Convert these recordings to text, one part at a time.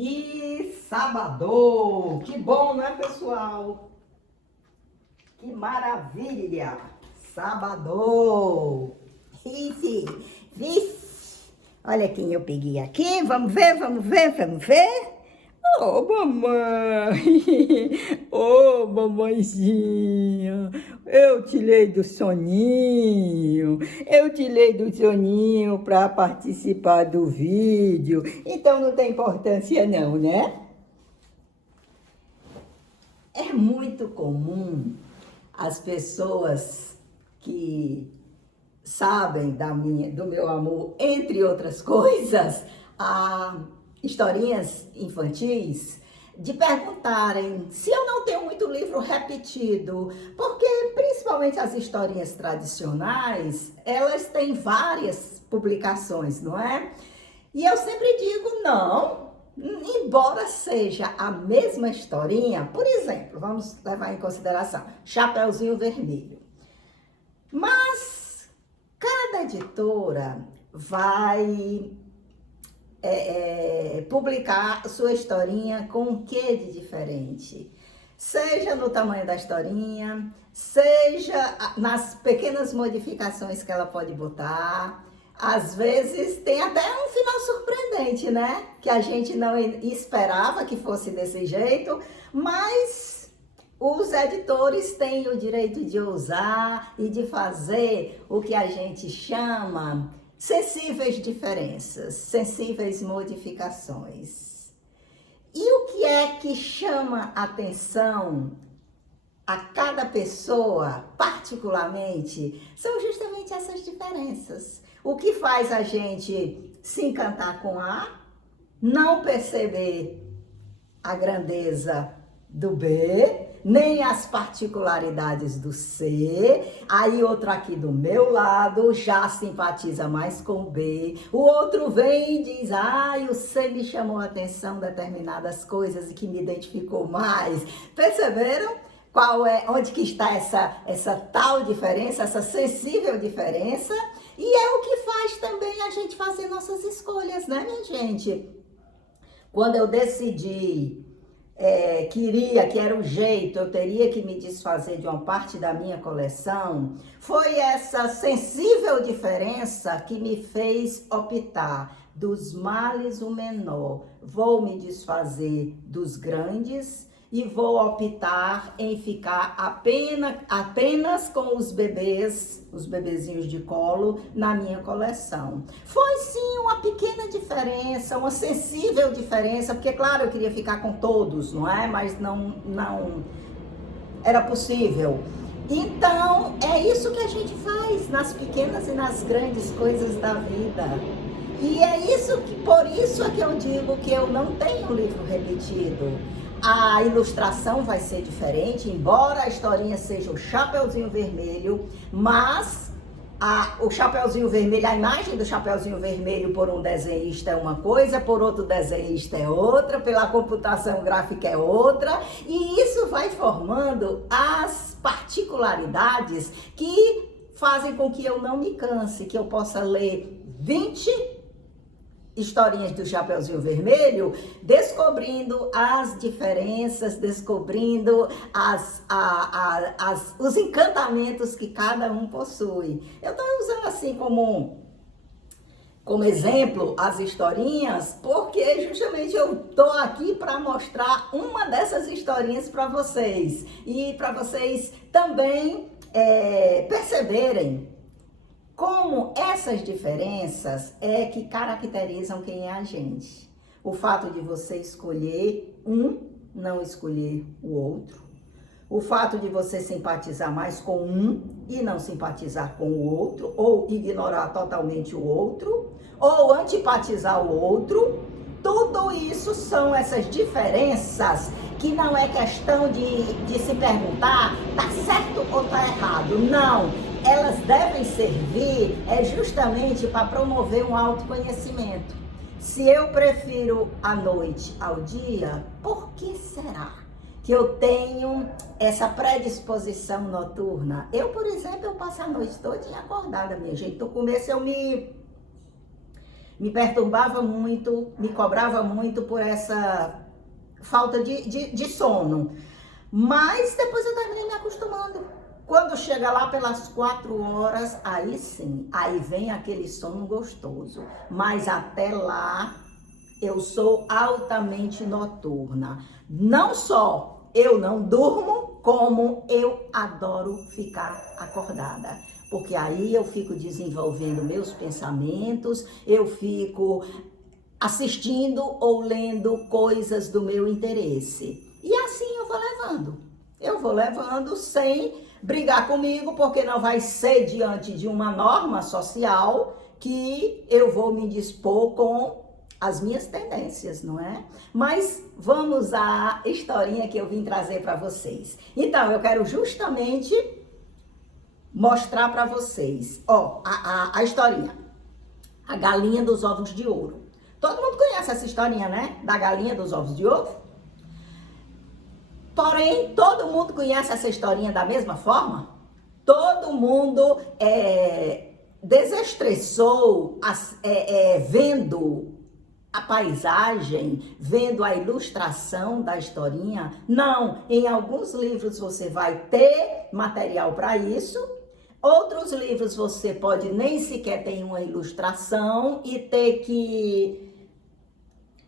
E sábado, que bom, né, pessoal? Que maravilha! Sábado! Vixe, vixe! Olha quem eu peguei aqui, vamos ver, vamos ver, vamos ver. Ô, mamãe! Ô, mamãezinha! Eu tirei do soninho para participar do vídeo, então não tem importância não, né? É muito comum as pessoas que sabem do meu amor, entre outras coisas, a historinhas infantis, de perguntarem se eu não tenho muito livro repetido, porque principalmente as historinhas tradicionais, elas têm várias publicações, não é? E eu sempre digo não, embora seja a mesma historinha, por exemplo, vamos levar em consideração Chapeuzinho Vermelho. Mas cada editora vai publicar sua historinha com um quê de diferente. Seja no tamanho da historinha, seja nas pequenas modificações que ela pode botar. Às vezes tem até um final surpreendente, né? Que a gente não esperava que fosse desse jeito, mas os editores têm o direito de ousar e de fazer o que a gente chama sensíveis diferenças, sensíveis modificações. E o que é que chama atenção a cada pessoa, particularmente, são justamente essas diferenças. O que faz a gente se encantar com A, não perceber a grandeza do B, nem as particularidades do C, aí outro aqui do meu lado já simpatiza mais com o B, o outro vem e diz, o C me chamou a atenção determinadas coisas e que me identificou mais. Perceberam? Onde que está essa tal diferença, essa sensível diferença? E é o que faz também a gente fazer nossas escolhas, né, minha gente? Quando eu decidi que era o jeito, eu teria que me desfazer de uma parte da minha coleção, foi essa sensível diferença que me fez optar dos males o menor. Vou me desfazer dos grandes e vou optar em ficar apenas com os bebezinhos de colo na minha coleção. Foi sim uma pequena diferença, uma sensível diferença, porque claro, eu queria ficar com todos, não é? Mas não era possível. Então, é isso que a gente faz nas pequenas e nas grandes coisas da vida. E por isso é que eu digo que eu não tenho livro repetido. A ilustração vai ser diferente, embora a historinha seja o Chapeuzinho Vermelho, mas o Chapeuzinho Vermelho, a imagem do Chapeuzinho Vermelho por um desenhista é uma coisa, por outro desenhista é outra, pela computação gráfica é outra, e isso vai formando as particularidades que fazem com que eu não me canse, que eu possa ler 20 historinhas do Chapeuzinho Vermelho, descobrindo as diferenças, descobrindo os encantamentos que cada um possui. Eu estou usando assim como exemplo as historinhas, porque justamente eu estou aqui para mostrar uma dessas historinhas para vocês e para vocês também perceberem como essas diferenças é que caracterizam quem é a gente. O fato de você escolher não escolher o outro. O fato de você simpatizar mais com um e não simpatizar com o outro, ou ignorar totalmente o outro, ou antipatizar o outro. Tudo isso são essas diferenças que não é questão de se perguntar, tá certo ou tá errado. Não, elas devem servir justamente para promover um autoconhecimento. Se eu prefiro a noite ao dia, por que será que eu tenho essa predisposição noturna? Eu, por exemplo, eu passo a noite toda acordada, minha gente. No começo eu me me perturbava muito, me cobrava muito por essa falta de sono. Mas depois eu terminei me acostumando. Quando chega lá pelas 4 horas, aí sim, aí vem aquele sono gostoso. Mas até lá, eu sou altamente noturna. Não só eu não durmo, como eu adoro ficar acordada. Porque aí eu fico desenvolvendo meus pensamentos, eu fico assistindo ou lendo coisas do meu interesse. E assim eu vou levando. Eu vou levando sem brigar comigo, porque não vai ser diante de uma norma social que eu vou me dispor com as minhas tendências, não é? Mas vamos à historinha que eu vim trazer para vocês. Então, eu quero justamente mostrar para vocês, ó, a historinha. A galinha dos ovos de ouro. Todo mundo conhece essa historinha, né? Da galinha dos ovos de ouro. Porém, todo mundo conhece essa historinha da mesma forma? Todo mundo desestressou vendo a paisagem, vendo a ilustração da historinha? Não, em alguns livros você vai ter material para isso. Outros livros você pode nem sequer ter uma ilustração e ter que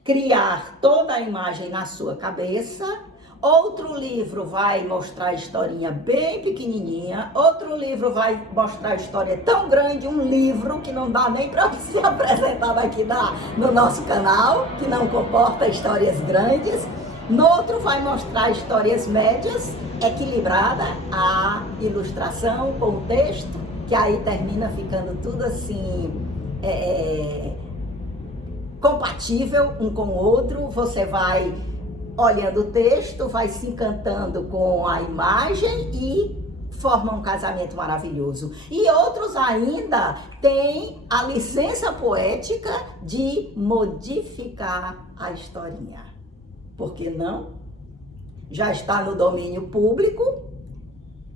criar toda a imagem na sua cabeça. Outro livro vai mostrar a historinha bem pequenininha. Outro livro vai mostrar a história tão grande, um livro que não dá nem para se apresentar aqui no nosso canal, que não comporta histórias grandes. No outro vai mostrar histórias médias, equilibrada, a ilustração com o texto, que aí termina ficando tudo assim, compatível um com o outro. Você vai olhando o texto, vai se encantando com a imagem e forma um casamento maravilhoso. E outros ainda têm a licença poética de modificar a historinha. Por que não? Já está no domínio público,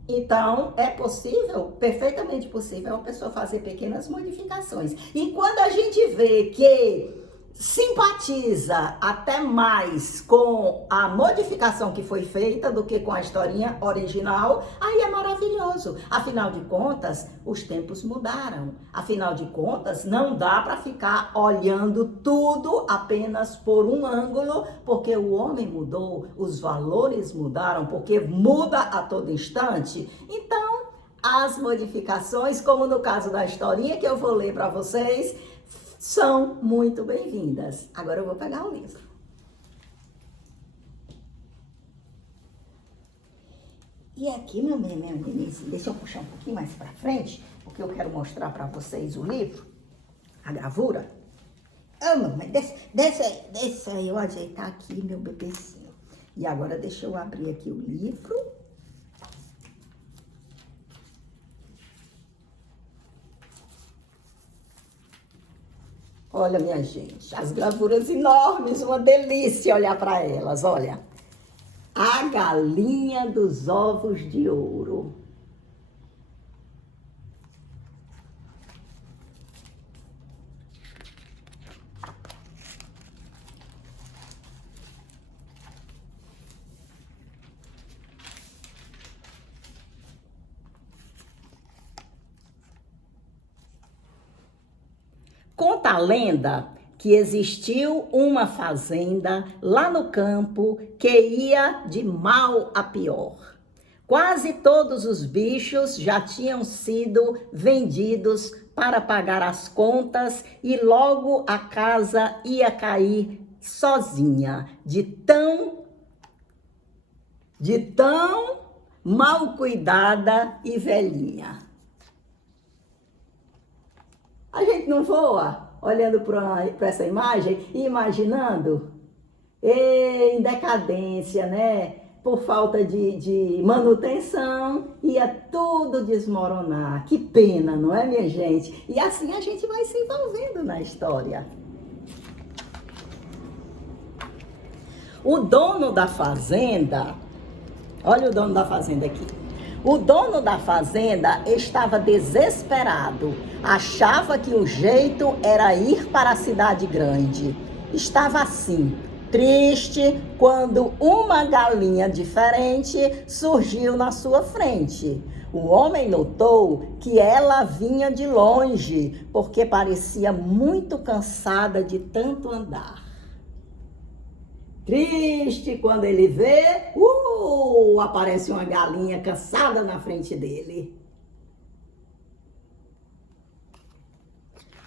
então é possível, perfeitamente possível, a pessoa fazer pequenas modificações. E quando a gente vê que simpatiza até mais com a modificação que foi feita do que com a historinha original, aí é maravilhoso. Afinal de contas, os tempos mudaram. Afinal de contas, não dá para ficar olhando tudo apenas por um ângulo, porque o homem mudou, os valores mudaram, porque muda a todo instante. Então, as modificações, como no caso da historinha que eu vou ler para vocês, são muito bem-vindas. Agora eu vou pegar o livro. E aqui, meu Denise, deixa eu puxar um pouquinho mais para frente, porque eu quero mostrar para vocês o livro, a gravura. Ah, mamãe, desce aí, eu ajeitar aqui meu bebezinho. E agora deixa eu abrir aqui o livro. Olha, minha gente, as gravuras enormes, uma delícia olhar para elas, olha. A galinha dos ovos de ouro. Conta a lenda que existiu uma fazenda lá no campo que ia de mal a pior. Quase todos os bichos já tinham sido vendidos para pagar as contas e logo a casa ia cair sozinha, de tão mal cuidada e velhinha. A gente não voa olhando para essa imagem e imaginando em decadência, né? Por falta de manutenção, ia tudo desmoronar. Que pena, não é, minha gente? E assim a gente vai se envolvendo na história. O dono da fazenda, olha o dono da fazenda aqui. O dono da fazenda estava desesperado. Achava que o jeito era ir para a cidade grande. Estava assim, triste, quando uma galinha diferente surgiu na sua frente. O homem notou que ela vinha de longe, porque parecia muito cansada de tanto andar. Triste quando ele vê, aparece uma galinha cansada na frente dele.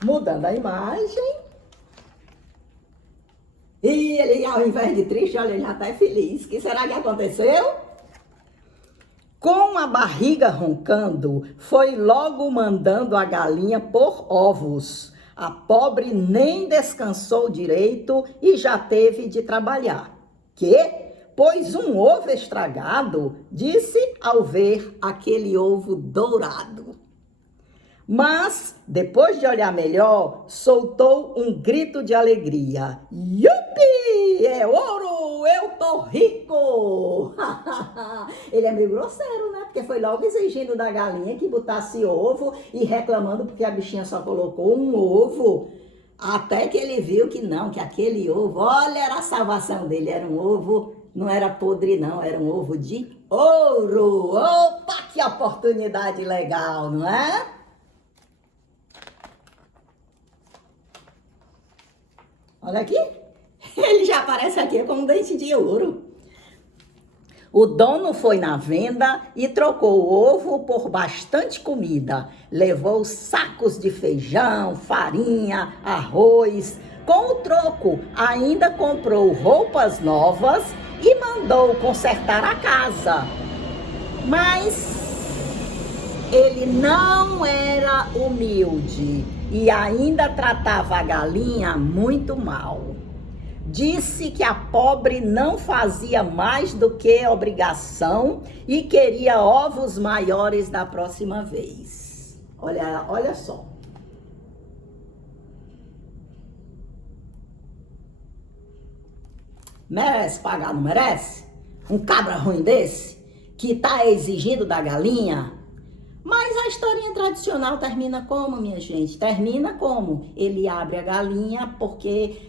Mudando a imagem. E ele, ao invés de triste, olha, ele já está feliz. O que será que aconteceu? Com a barriga roncando, foi logo mandando a galinha pôr ovos. A pobre nem descansou direito e já teve de trabalhar. Que? Pois um ovo estragado, disse ao ver aquele ovo dourado. Mas, depois de olhar melhor, soltou um grito de alegria. Yupi! É ouro! Eu tô rico! Ele é meio grosseiro, né? Porque foi logo exigindo da galinha que botasse ovo e reclamando porque a bichinha só colocou um ovo. Até que ele viu que não, que aquele ovo, olha, era a salvação dele, era um ovo, não era podre não, era um ovo de ouro. Opa, que oportunidade legal, não é? Olha aqui, ele já aparece aqui com um dente de ouro. O dono foi na venda e trocou o ovo por bastante comida. Levou sacos de feijão, farinha, arroz. Com o troco, ainda comprou roupas novas e mandou consertar a casa. Mas ele não era humilde e ainda tratava a galinha muito mal. Disse que a pobre não fazia mais do que obrigação e queria ovos maiores da próxima vez. Olha só. Merece pagar, não merece? Um cabra ruim desse, que tá exigindo da galinha. Mas a historinha tradicional termina como, minha gente? Termina como? Ele abre a galinha porque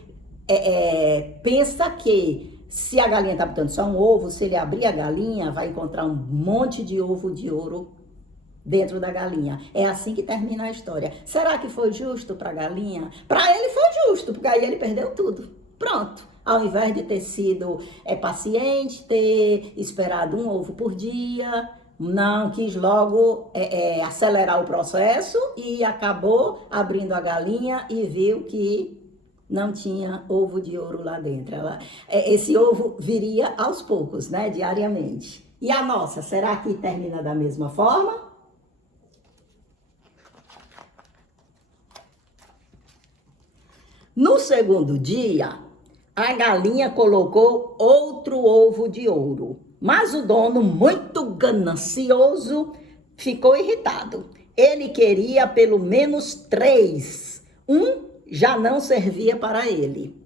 pensa que se a galinha tá botando só um ovo, se ele abrir a galinha, vai encontrar um monte de ovo de ouro dentro da galinha. É assim que termina a história. Será que foi justo para a galinha? Para ele foi justo, porque aí ele perdeu tudo. Pronto. Ao invés de ter sido paciente, ter esperado um ovo por dia, não quis logo acelerar o processo e acabou abrindo a galinha e viu que não tinha ovo de ouro lá dentro. Esse ovo viria aos poucos, né, diariamente. E a nossa, será que termina da mesma forma? No segundo dia, a galinha colocou outro ovo de ouro. Mas o dono, muito ganancioso, ficou irritado. Ele queria pelo menos 3. Um já não servia para ele.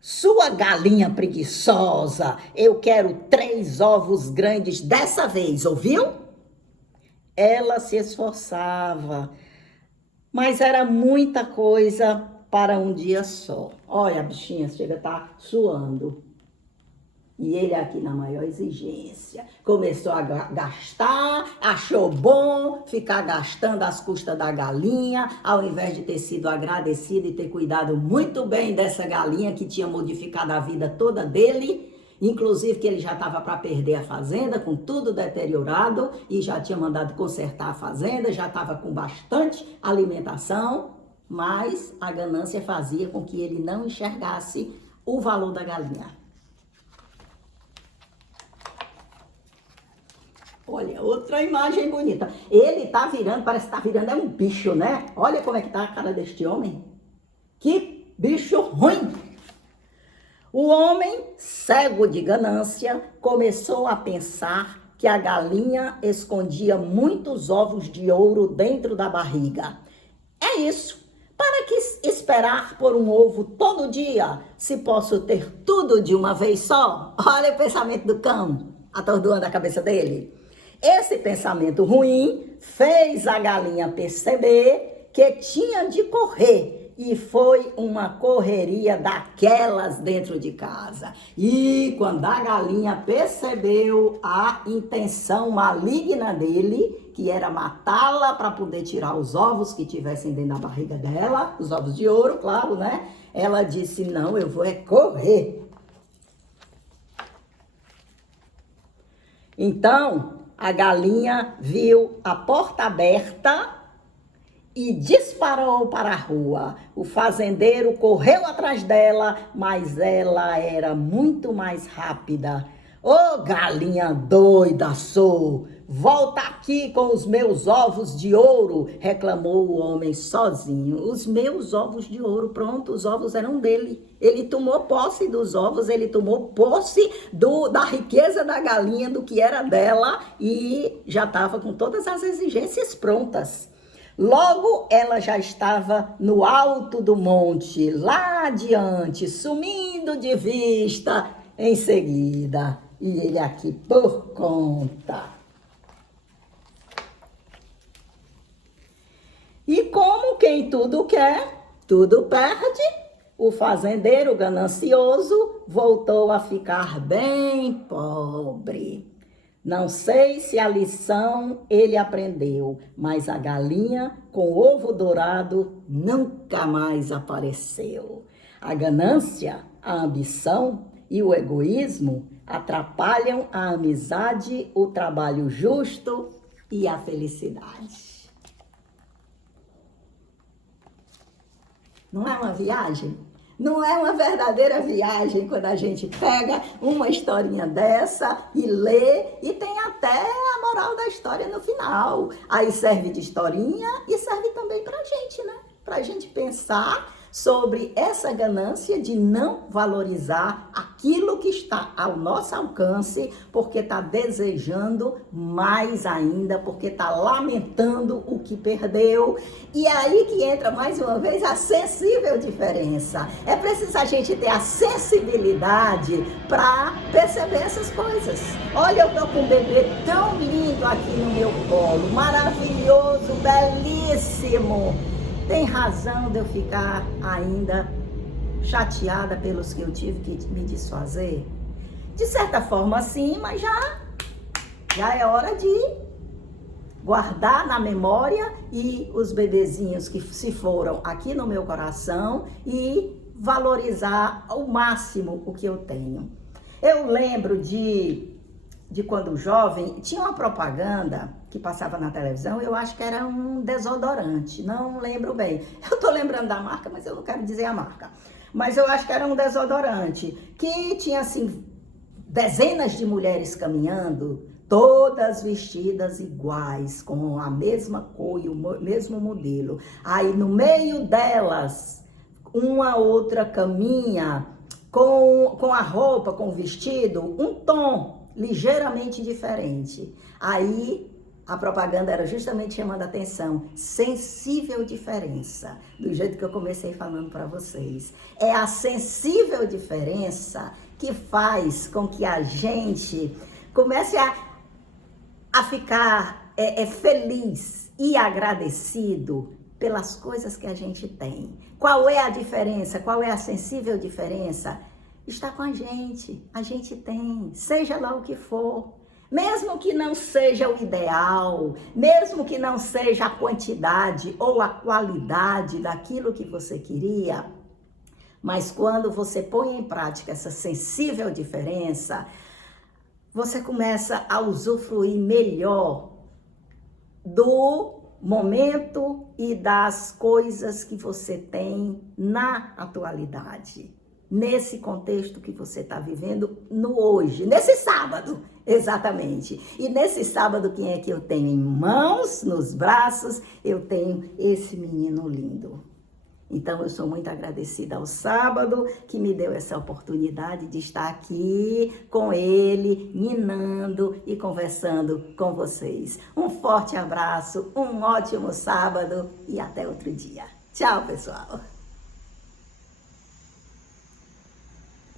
Sua galinha preguiçosa, eu quero 3 ovos grandes dessa vez, ouviu? Ela se esforçava, mas era muita coisa para um dia só. Olha, a bichinha chega a estar suando. E ele aqui na maior exigência. Começou a gastar, achou bom ficar gastando às custas da galinha, ao invés de ter sido agradecido e ter cuidado muito bem dessa galinha que tinha modificado a vida toda dele. Inclusive que ele já estava para perder a fazenda, com tudo deteriorado, e já tinha mandado consertar a fazenda, já estava com bastante alimentação, mas a ganância fazia com que ele não enxergasse o valor da galinha. Olha, outra imagem bonita. Ele tá virando, parece que tá virando, é um bicho, né? Olha como é que tá a cara deste homem. Que bicho ruim! O homem, cego de ganância, começou a pensar que a galinha escondia muitos ovos de ouro dentro da barriga. É isso. Para que esperar por um ovo todo dia, se posso ter tudo de uma vez só? Olha o pensamento do cão, atordoando a cabeça dele. Esse pensamento ruim fez a galinha perceber que tinha de correr. E foi uma correria daquelas dentro de casa. E quando a galinha percebeu a intenção maligna dele, que era matá-la para poder tirar os ovos que tivessem dentro da barriga dela, os ovos de ouro, claro, né? Ela disse, não, eu vou correr. Então, a galinha viu a porta aberta e disparou para a rua. O fazendeiro correu atrás dela, mas ela era muito mais rápida. Ô, galinha doida sou! Volta aqui com os meus ovos de ouro, reclamou o homem sozinho. Os meus ovos de ouro, pronto, os ovos eram dele. Ele tomou posse dos ovos, ele tomou posse da riqueza da galinha, do que era dela, e já estava com todas as exigências prontas. Logo, ela já estava no alto do monte, lá adiante, sumindo de vista em seguida. E ele aqui por conta. E como quem tudo quer, tudo perde, o fazendeiro ganancioso voltou a ficar bem pobre. Não sei se a lição ele aprendeu, mas a galinha com ovo dourado nunca mais apareceu. A ganância, a ambição e o egoísmo atrapalham a amizade, o trabalho justo e a felicidade. Não é uma viagem? Não é uma verdadeira viagem quando a gente pega uma historinha dessa e lê, e tem até a moral da história no final. Aí serve de historinha e serve também pra gente, né? Pra gente pensar sobre essa ganância de não valorizar aquilo que está ao nosso alcance, porque está desejando mais ainda, porque está lamentando o que perdeu. E é aí que entra mais uma vez a sensível diferença. É preciso a gente ter a sensibilidade para perceber essas coisas. Olha, eu estou com um bebê tão lindo aqui no meu colo, maravilhoso, belíssimo. Tem razão de eu ficar ainda chateada pelos que eu tive que me desfazer? De certa forma, sim, mas já é hora de guardar na memória e os bebezinhos que se foram aqui no meu coração e valorizar ao máximo o que eu tenho. Eu lembro de quando jovem, tinha uma propaganda que passava na televisão, eu acho que era um desodorante, não lembro bem. Eu tô lembrando da marca, mas eu não quero dizer a marca. Mas eu acho que era um desodorante, que tinha assim, dezenas de mulheres caminhando, todas vestidas iguais, com a mesma cor e o mesmo modelo. Aí no meio delas, uma outra caminha com a roupa, com o vestido, um tom ligeiramente diferente. Aí a propaganda era justamente chamando a atenção, sensível diferença, do jeito que eu comecei falando para vocês. É a sensível diferença que faz com que a gente comece a ficar feliz e agradecido pelas coisas que a gente tem. Qual é a diferença? Qual é a sensível diferença? Está com a gente tem, seja lá o que for. Mesmo que não seja o ideal, mesmo que não seja a quantidade ou a qualidade daquilo que você queria, mas quando você põe em prática essa sensível diferença, você começa a usufruir melhor do momento e das coisas que você tem na atualidade. Nesse contexto que você está vivendo no hoje, nesse sábado, exatamente. E nesse sábado, quem é que eu tenho em mãos, nos braços? Eu tenho esse menino lindo. Então, eu sou muito agradecida ao sábado, que me deu essa oportunidade de estar aqui com ele, ninando e conversando com vocês. Um forte abraço, um ótimo sábado e até outro dia. Tchau, pessoal!